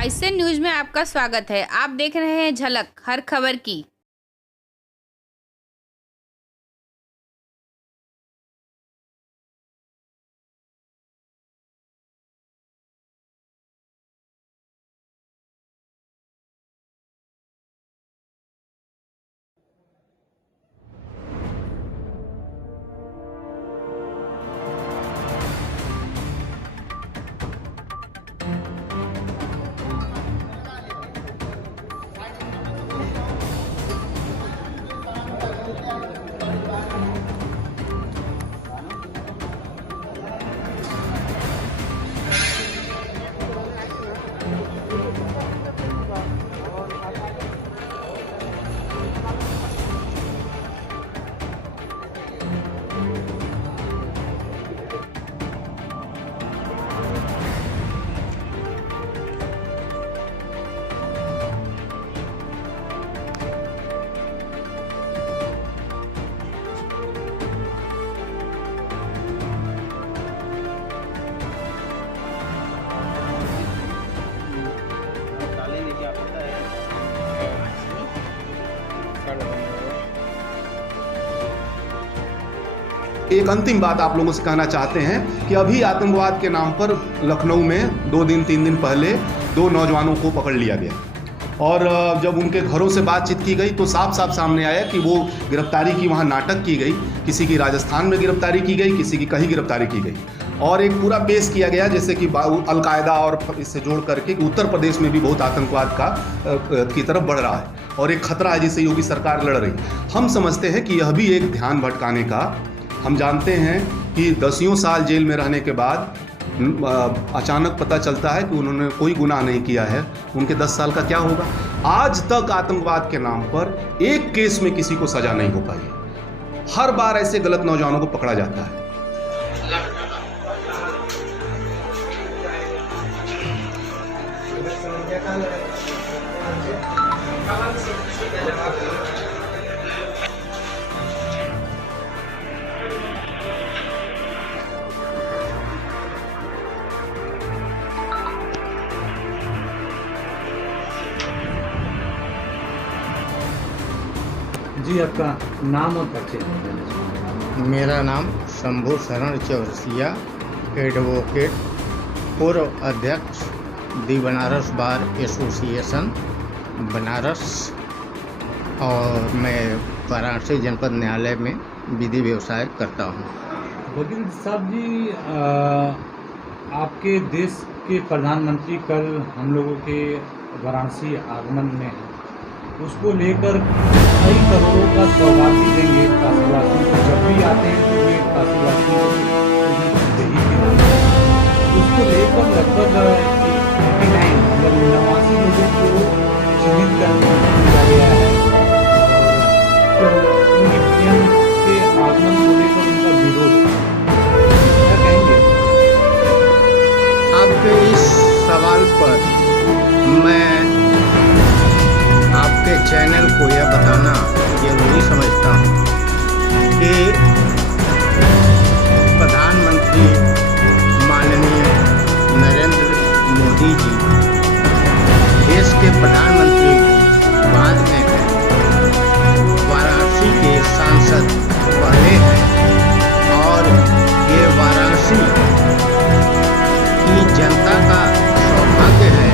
ICN news में आपका स्वागत है। आप देख रहे हैं झलक हर खबर की। एक अंतिम बात आप लोगों से कहना चाहते हैं कि अभी आतंकवाद के नाम पर लखनऊ में 2 दिन 3 दिन पहले 2 नौजवानों को पकड़ लिया गया और जब उनके घरों से बातचीत की गई तो साफ साफ सामने आया कि वो गिरफ्तारी की वहाँ नाटक की गई। किसी की राजस्थान में गिरफ्तारी की गई, किसी की कहीं गिरफ्तारी की गई और एक पूरा पेश किया गया जैसे कि अलकायदा और इससे जोड़ करके कि उत्तर प्रदेश में भी बहुत आतंकवाद की तरफ बढ़ रहा है और एक खतरा है जिससे योगी सरकार लड़ रही। हम समझते हैं कि यह भी एक ध्यान भटकाने का। हम जानते हैं कि 10 साल जेल में रहने के बाद अचानक पता चलता है कि उन्होंने कोई गुनाह नहीं किया है। उनके 10 साल का क्या होगा। आज तक आतंकवाद के नाम पर एक केस में किसी को सजा नहीं हो पाई। हर बार ऐसे गलत नौजवानों को पकड़ा जाता है। जी, आपका नाम और परिचय। मेरा नाम शंभू शरण चौरसिया, एडवोकेट, पूर्व अध्यक्ष दी बनारस बार एसोसिएशन बनारस, और मैं वाराणसी जनपद न्यायालय में विधि व्यवसाय करता हूँ। वकील साहब जी, आपके देश के प्रधानमंत्री कल हम लोगों के वाराणसी आगमन में हैं, उसको लेकर कई करोड़ों का सौगात भी देंगे काशीवासियों को। जब भी आते हैं तो वे काशीवासियों को उसको लेकर लगभग 89 लोगों को चिन्हित किया गया है। तो उनके पीएम के आगमन को लेकर उनका विरोध क्या कहेंगे? आपके इस सवाल पर मैं आपके चैनल को यह बताना जरूरी समझता हूँ कि प्रधानमंत्री माननीय नरेंद्र मोदी जी देश के प्रधानमंत्री बाद में हैं, वाराणसी के सांसद पहले हैं और ये वाराणसी की जनता का सौभाग्य है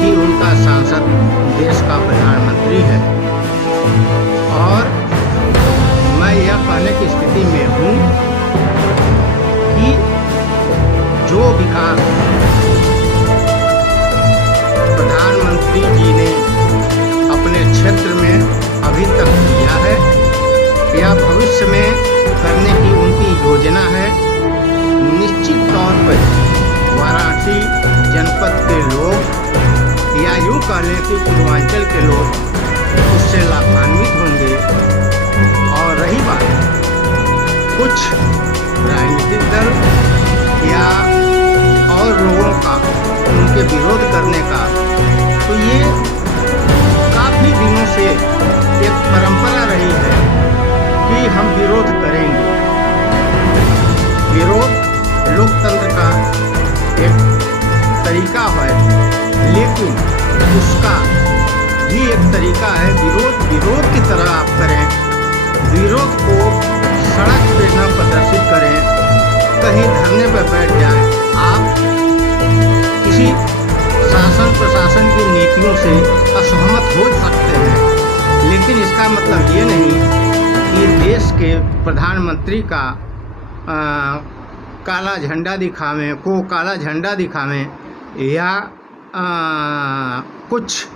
कि उनका सांसद देश का प्रधानमंत्री है। और मैं यह कहने की स्थिति में हूँ कि जो विकास प्रधानमंत्री जी ने अपने क्षेत्र में अभी तक किया है या भविष्य में करने की उनकी योजना है, निश्चित तौर पर वाराणसी जनपद के लोग या यूँ कह लें कि पूर्वांचल के लोग उससे लाभान्वित होंगे। और रही बात कुछ राजनीतिक दल या और लोगों का उनके विरोध करने का, तो ये काफ़ी दिनों से एक परंपरा रही है कि हम विरोध करेंगे। विरोध लोकतंत्र का एक तरीका है, लेकिन तरीका है विरोध की तरह आप करें, विरोध को सड़क पे न प्रदर्शित करें, कहीं धरने पर बैठ जाएं। आप किसी शासन प्रशासन की नीतियों से असहमत हो सकते हैं, लेकिन इसका मतलब ये नहीं कि देश के प्रधानमंत्री का काला झंडा दिखावें या कुछ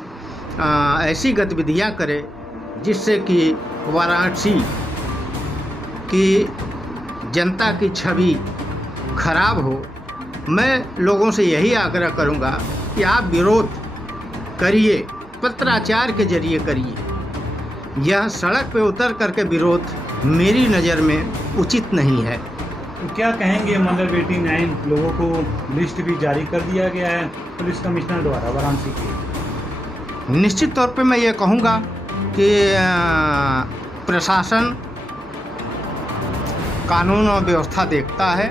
ऐसी गतिविधियां करें जिससे कि वाराणसी की जनता की छवि खराब हो। मैं लोगों से यही आग्रह करूंगा कि आप विरोध करिए, पत्राचार के जरिए करिए। यह सड़क पे उतर करके विरोध मेरी नज़र में उचित नहीं है। तो क्या कहेंगे, मतलब 89 लोगों को लिस्ट भी जारी कर दिया गया है पुलिस कमिश्नर द्वारा वाराणसी की। निश्चित तौर पे मैं ये कहूँगा कि प्रशासन कानून और व्यवस्था देखता है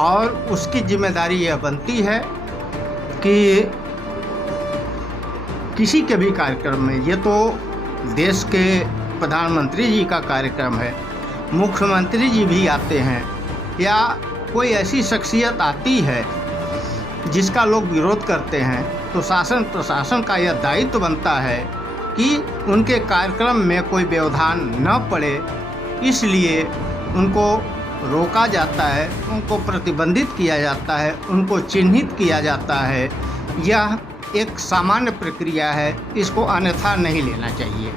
और उसकी जिम्मेदारी यह बनती है कि किसी के भी कार्यक्रम में, ये तो देश के प्रधानमंत्री जी का कार्यक्रम है, मुख्यमंत्री जी भी आते हैं या कोई ऐसी शख्सियत आती है जिसका लोग विरोध करते हैं, तो शासन प्रशासन का यह दायित्व बनता है कि उनके कार्यक्रम में कोई व्यवधान न पड़े, इसलिए उनको रोका जाता है, उनको प्रतिबंधित किया जाता है, उनको चिन्हित किया जाता है। यह एक सामान्य प्रक्रिया है, इसको अन्यथा नहीं लेना चाहिए।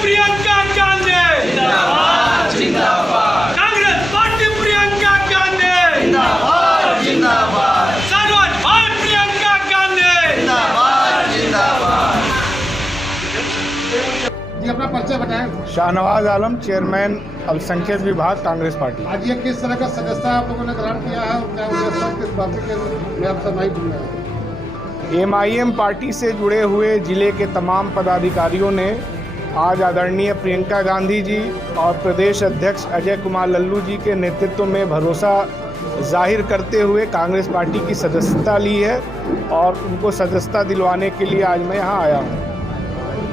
प्रियंका गांधी जिंदाबाद जिंदाबाद, कांग्रेस पार्टी प्रियंका गांधी जिंदाबाद जिंदाबाद, सरोज भाई प्रियंका गांधी जिंदाबाद जिंदाबाद। जी अपना परिचय बताएं। शाहनवाज आलम, चेयरमैन अल्पसंख्यक विभाग, कांग्रेस पार्टी। आज ये किस तरह का सदस्यता आप लोगों ने ग्रहण किया है और क्या उद्देश्य किस बात के मैं आपसे नहीं भूल रहा है। MIM पार्टी से जुड़े हुए जिले के तमाम पदाधिकारियों ने आज आदरणीय प्रियंका गांधी जी और प्रदेश अध्यक्ष अजय कुमार लल्लू जी के नेतृत्व में भरोसा जाहिर करते हुए कांग्रेस पार्टी की सदस्यता ली है और उनको सदस्यता दिलवाने के लिए आज मैं यहाँ आया हूँ।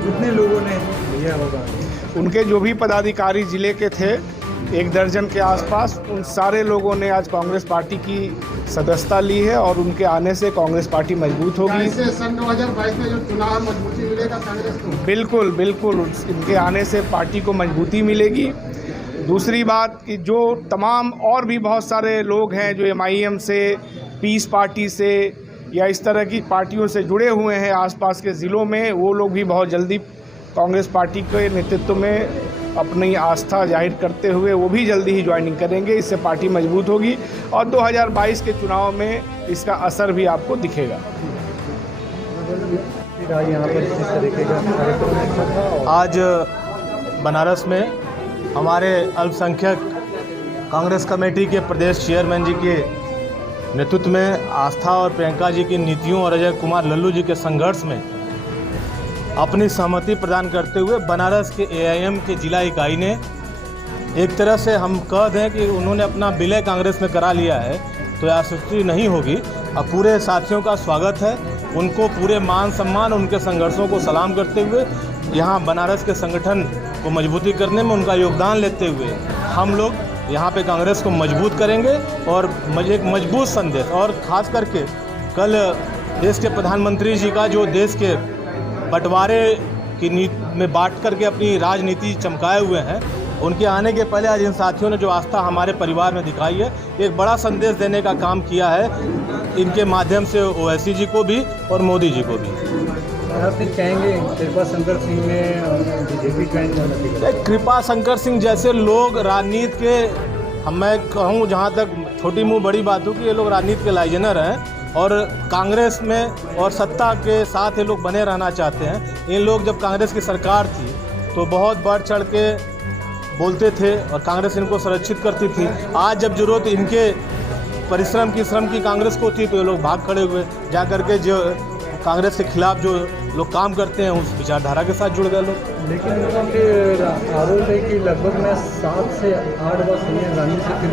कितने लोगों ने लिया होगा? उनके जो भी पदाधिकारी जिले के थे, 1 दर्जन के आसपास, उन सारे लोगों ने आज कांग्रेस पार्टी की सदस्यता ली है और उनके आने से कांग्रेस पार्टी मजबूत होगी। इससे सन 2022 में जो चुनाव है मजबूती मिलेगा कांग्रेस को? बिल्कुल बिल्कुल, इनके आने से पार्टी को मजबूती मिलेगी। दूसरी बात कि जो तमाम और भी बहुत सारे लोग हैं जो MIM से, पीस पार्टी से या इस तरह की पार्टियों से जुड़े हुए हैं आसपास के ज़िलों में, वो लोग भी बहुत जल्दी कांग्रेस पार्टी के नेतृत्व में अपनी आस्था जाहिर करते हुए वो भी जल्दी ही ज्वाइनिंग करेंगे। इससे पार्टी मजबूत होगी और 2022 के चुनाव में इसका असर भी आपको दिखेगा। यहाँ पर किस तरीके का आज बनारस में हमारे अल्पसंख्यक कांग्रेस कमेटी के प्रदेश चेयरमैन जी के नेतृत्व में आस्था और प्रियंका जी की नीतियों और अजय कुमार लल्लू जी के संघर्ष में अपनी सहमति प्रदान करते हुए बनारस के AIM के जिला इकाई ने एक तरह से हम कह दें कि उन्होंने अपना विलय कांग्रेस में करा लिया है, तो आश्वस्ति नहीं होगी। अब पूरे साथियों का स्वागत है, उनको पूरे मान सम्मान, उनके संघर्षों को सलाम करते हुए यहाँ बनारस के संगठन को मजबूती करने में उनका योगदान लेते हुए हम लोग यहाँ पे कांग्रेस को मजबूत करेंगे और एक मजबूत संदेश, और ख़ास करके कल देश के प्रधानमंत्री जी का जो देश के बंटवारे की नीति में बांट करके अपनी राजनीति चमकाए हुए हैं, उनके आने के पहले आज इन साथियों ने जो आस्था हमारे परिवार में दिखाई है, एक बड़ा संदेश देने का काम किया है इनके माध्यम से ओवैसी जी को भी और मोदी जी को भी। आप कहेंगे कृपा शंकर सिंह ने बीजेपी ज्वाइन? कृपा शंकर सिंह जैसे लोग राजनीति के, मैं कहूँ जहाँ तक छोटी मुँह बड़ी बात हो कि ये लोग राजनीति के लाइजनर हैं और कांग्रेस में और सत्ता के साथ ये लोग बने रहना चाहते हैं। इन लोग जब कांग्रेस की सरकार थी तो बहुत बढ़ चढ़ के बोलते थे और कांग्रेस इनको संरक्षित करती थी। आज जब जरूरत इनके परिश्रम की, श्रम की कांग्रेस को थी तो ये लोग भाग खड़े हुए, जा करके जो कांग्रेस के खिलाफ जो लोग काम करते हैं उस विचारधारा के साथ जुड़ गए लोग। लेकिन उनका फिर आरोप है कि लगभग मैं 7 से 8 बार सोनिया गांधी से फिर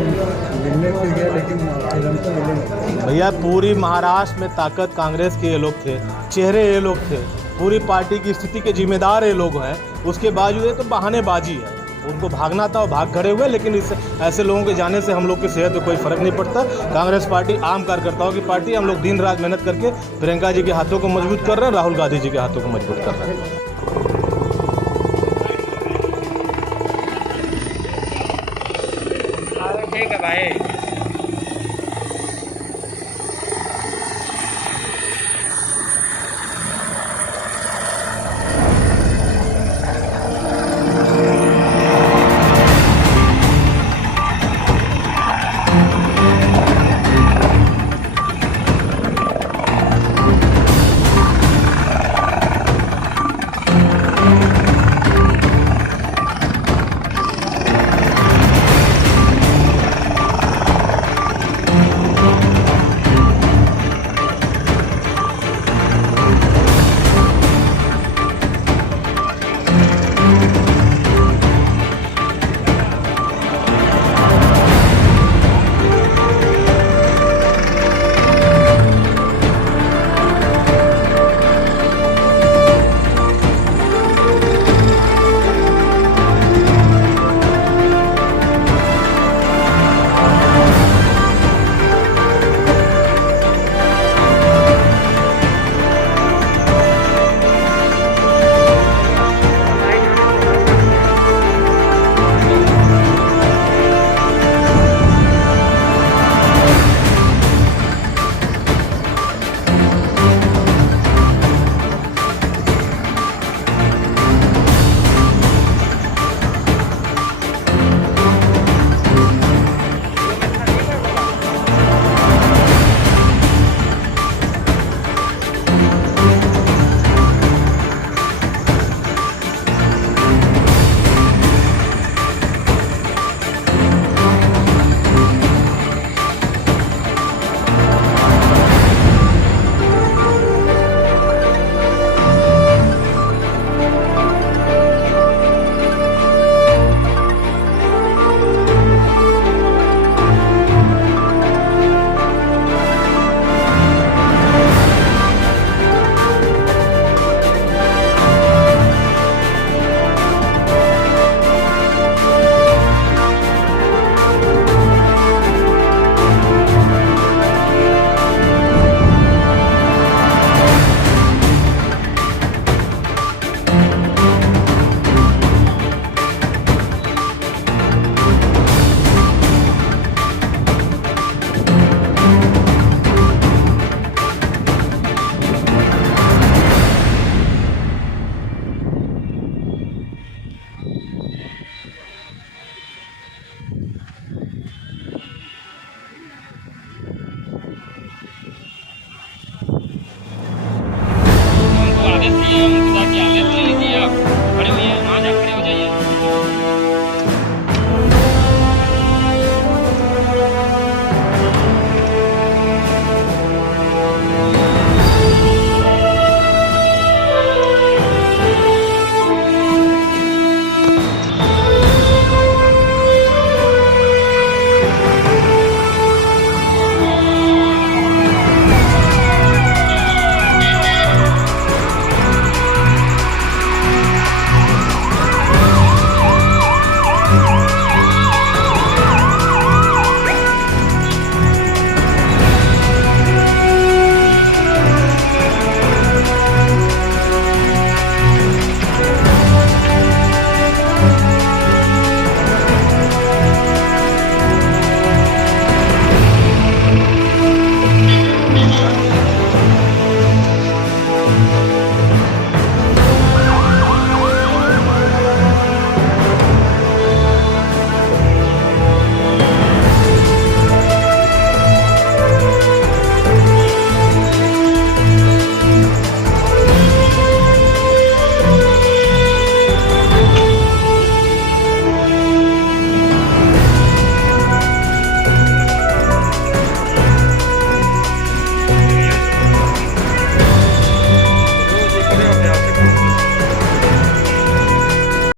मिलने फिर गया, लेकिन फिर हमको मिले नहीं। भैया पूरी महाराष्ट्र में ताकत कांग्रेस के ये लोग थे, चेहरे ये लोग थे, पूरी पार्टी की स्थिति के जिम्मेदार ये लोग हैं। उसके बावजूद ये तो बहानेबाजी है, उनको भागना था और भाग खड़े हुए। लेकिन इस ऐसे लोगों के जाने से हम लोग की सेहत पे कोई फ़र्क नहीं पड़ता। कांग्रेस पार्टी आम कार्यकर्ताओं की पार्टी, हम लोग दिन रात मेहनत करके प्रियंका जी के हाथों को मजबूत कर रहे हैं, राहुल गांधी जी के हाथों को मजबूत कर रहे हैं। ठीक है भाई।